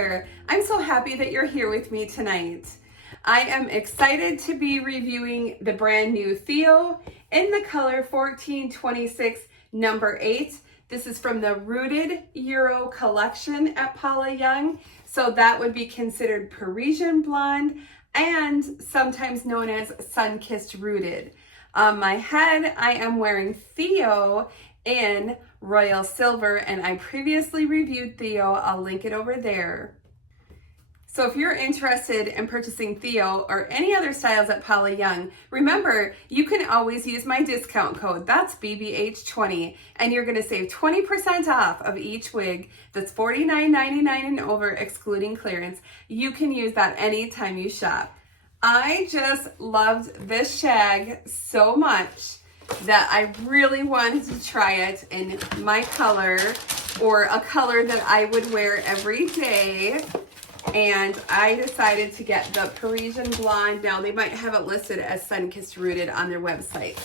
there. I'm so happy that you're here with me tonight. I am excited to be reviewing the brand new THEO in the color 1426 number 8. This is from the Rooted Euro collection at Paula Young. So that would be considered Parisian blonde and sometimes known as sun-kissed rooted. On my head, I am wearing THEO in royal silver, and I previously reviewed THEO. I'll link it over there. So if you're interested in purchasing THEO or any other styles at Paula Young, remember, you can always use my discount code. That's BBH20, and you're gonna save 20% off of each wig that's $49.99 and over, excluding clearance. You can use that anytime you shop. I just loved this shag so much that I really wanted to try it in my color, or a color that I would wear every day. And I decided to get the Parisian blonde. Now they might have it listed as sun-kissed rooted on their website.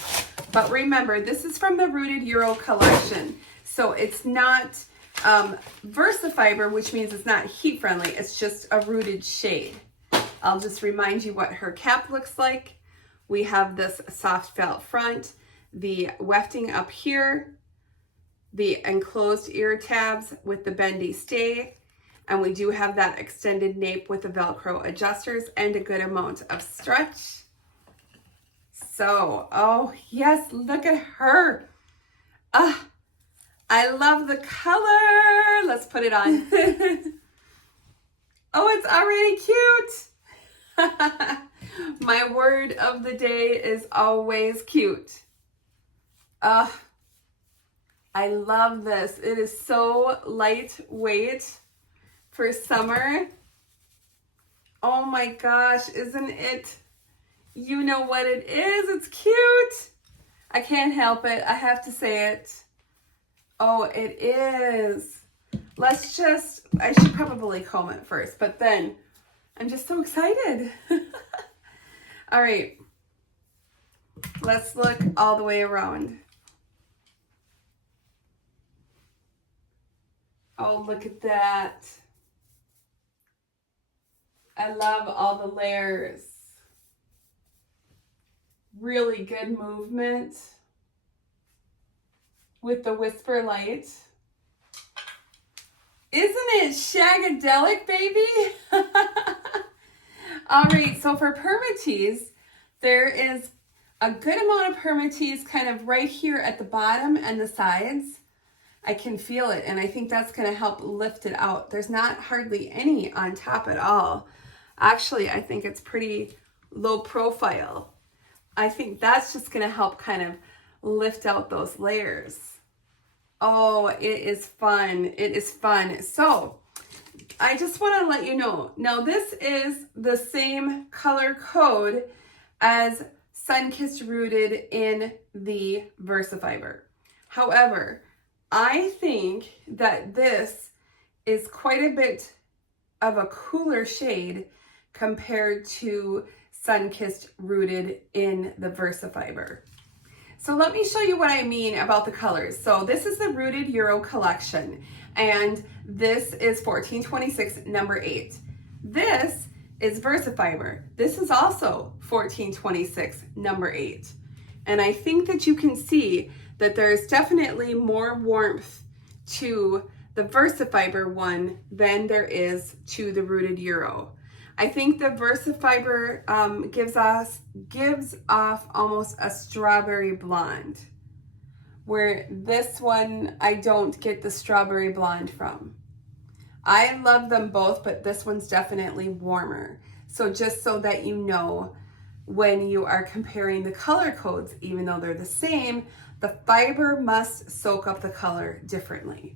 But remember, this is from the Rooted Euro collection. So it's not Versafiber, which means it's not heat friendly. It's just a rooted shade. I'll just remind you what her cap looks like. We have this soft felt front, the wefting up here, the enclosed ear tabs with the bendy stay, and we do have that extended nape with the Velcro adjusters and a good amount of stretch. So, oh yes, look at her. I love the color. Let's put it on. Oh, it's already cute. My word of the day is always cute. I love this. It is so lightweight for summer. Oh my gosh, isn't it? You know what it is. It's cute. I can't help it. I have to say it. Oh, it is. I should probably comb it first, but then I'm just so excited. All right, let's look all the way around. Oh, look at that. I love all the layers. Really good movement with the whisper light. Isn't it shagadelic, baby? All right, so for permatease, there is a good amount of permatease kind of right here at the bottom and the sides. I can feel it, and I think that's going to help lift it out. There's not hardly any on top at all. Actually, I think it's pretty low profile. I think that's just going to help kind of lift out those layers. Oh, it is fun. It is fun. So I just want to let you know, now this is the same color code as sun-kissed rooted in the Versafiber. However, I think that this is quite a bit of a cooler shade compared to sun-kissed rooted in the Versafiber. So let me show you what I mean about the colors. So this is the Rooted Euro collection, and this is 1426 number 8. This is Versafiber. This is also 1426 number 8. And I think that you can see that there's definitely more warmth to the Versafiber one than there is to the Rooted Euro. I think the Versafiber gives off almost a strawberry blonde, where this one I don't get the strawberry blonde from. I love them both, but this one's definitely warmer. So just so that you know, when you are comparing the color codes, even though they're the same, the fiber must soak up the color differently.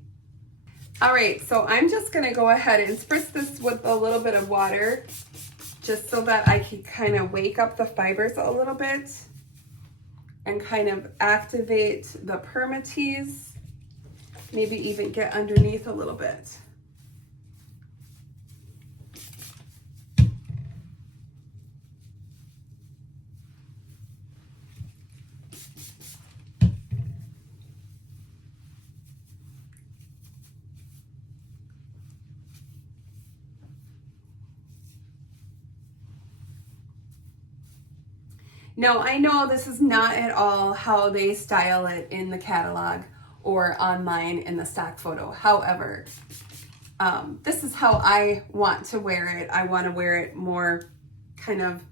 All right, so I'm just gonna go ahead and spritz this with a little bit of water, just so that I can kind of wake up the fibers a little bit and kind of activate the permatease, maybe even get underneath a little bit. Now, I know this is not at all how they style it in the catalog or online in the stock photo. However, this is how I want to wear it. I want to wear it more kind of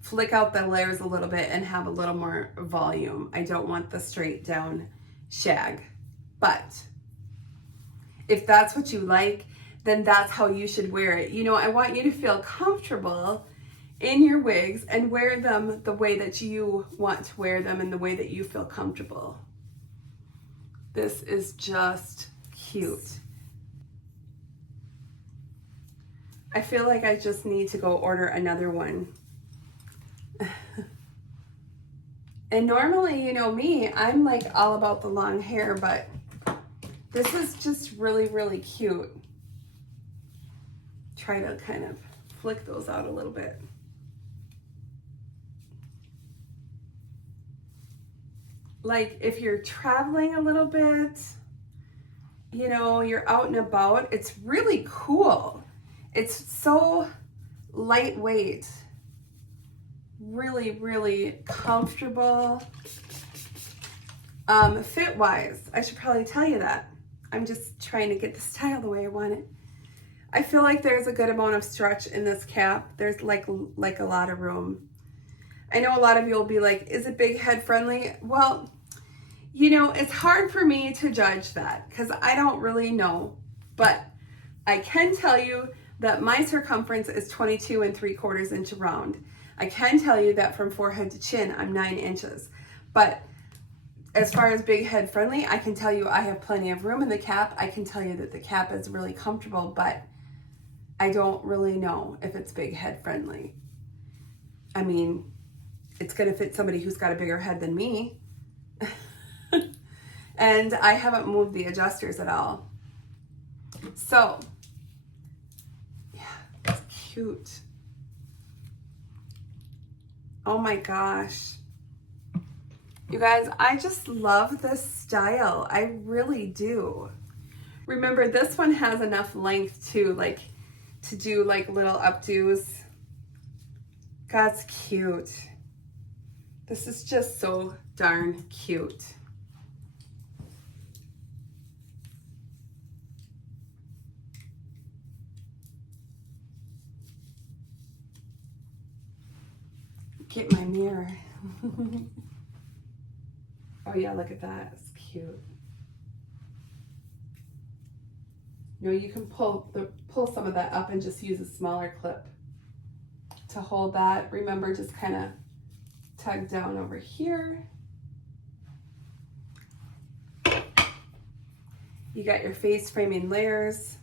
flick out the layers a little bit and have a little more volume. I don't want the straight down shag. But if that's what you like, then that's how you should wear it. You know, I want you to feel comfortable in your wigs and wear them the way that you want to wear them and the way that you feel comfortable. This is just cute. I feel like I just need to go order another one. And normally, you know me, I'm like all about the long hair, but this is just really, really cute. Try to kind of flick those out a little bit. Like if you're traveling a little bit, you know, you're out and about, it's really cool. It's so lightweight, really, really comfortable. Fit wise, I should probably tell you that. I'm just trying to get the style the way I want it. I feel like there's a good amount of stretch in this cap. There's like a lot of room. I know a lot of you will be like, is it big head friendly? Well, you know, it's hard for me to judge that because I don't really know, but I can tell you that my circumference is 22 3/4 inch round. I can tell you that from forehead to chin, I'm 9 inches. But as far as big head friendly, I can tell you I have plenty of room in the cap. I can tell you that the cap is really comfortable, but I don't really know if it's big head friendly. I mean, it's gonna fit somebody who's got a bigger head than me. And I haven't moved the adjusters at all. So, yeah, it's cute. Oh my gosh. You guys, I just love this style. I really do. Remember, this one has enough length too, like to do like little updos. That's cute. This is just so darn cute. Get my mirror. Oh yeah, look at that. It's cute. You know, you can pull some of that up and just use a smaller clip to hold that. Remember, just kind of tug down over here. You got your face framing layers.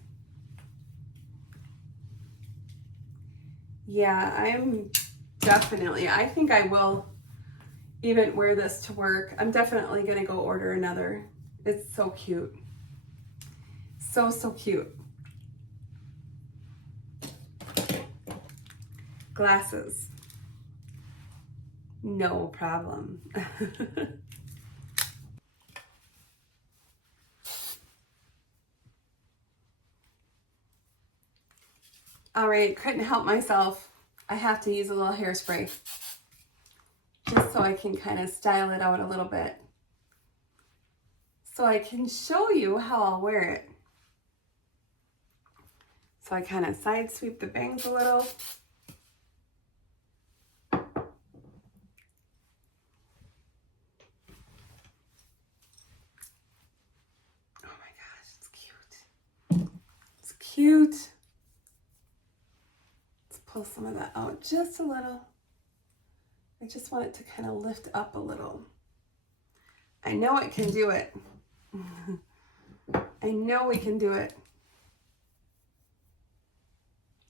Yeah, I think I will even wear this to work. I'm definitely gonna go order another. It's so cute. So, so cute. Glasses. No problem. All right, couldn't help myself. I have to use a little hairspray just so I can kind of style it out a little bit. So I can show you how I'll wear it. So I kind of side sweep the bangs a little. Oh my gosh, it's cute. It's cute. Let's pull some of that out just a little. I just want it to kind of lift up a little. I know it can do it. I know we can do it.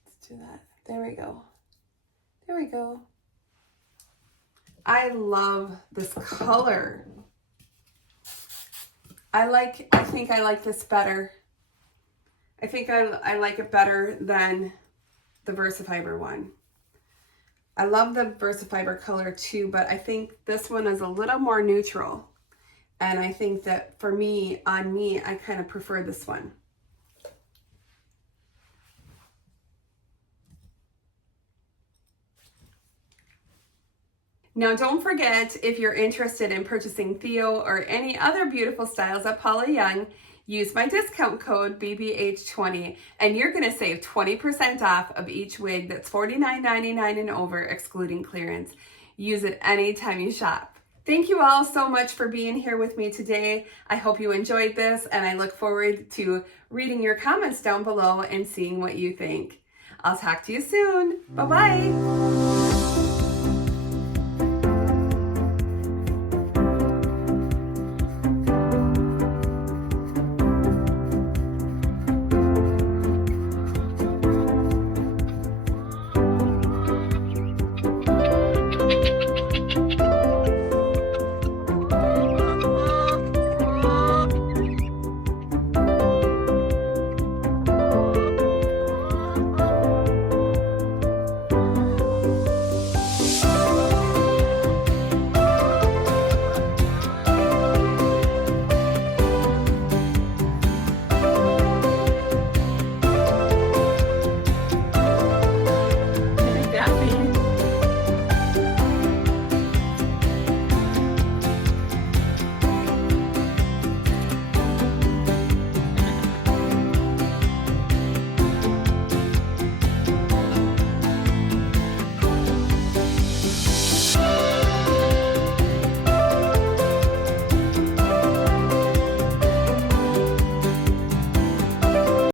Let's do that. There we go. There we go. I love this color. I think I like this better. I think I like it better than the Versafiber one. I love the Versafiber color too, but I think this one is a little more neutral. And I think that for me, on me, I kind of prefer this one. Now don't forget, if you're interested in purchasing Theo or any other beautiful styles at Paula Young, use my discount code BBH20 and you're going to save 20% off of each wig that's $49.99 and over, excluding clearance. Use it anytime you shop. Thank you all so much for being here with me today. I hope you enjoyed this, and I look forward to reading your comments down below and seeing what you think. I'll talk to you soon. Bye-bye.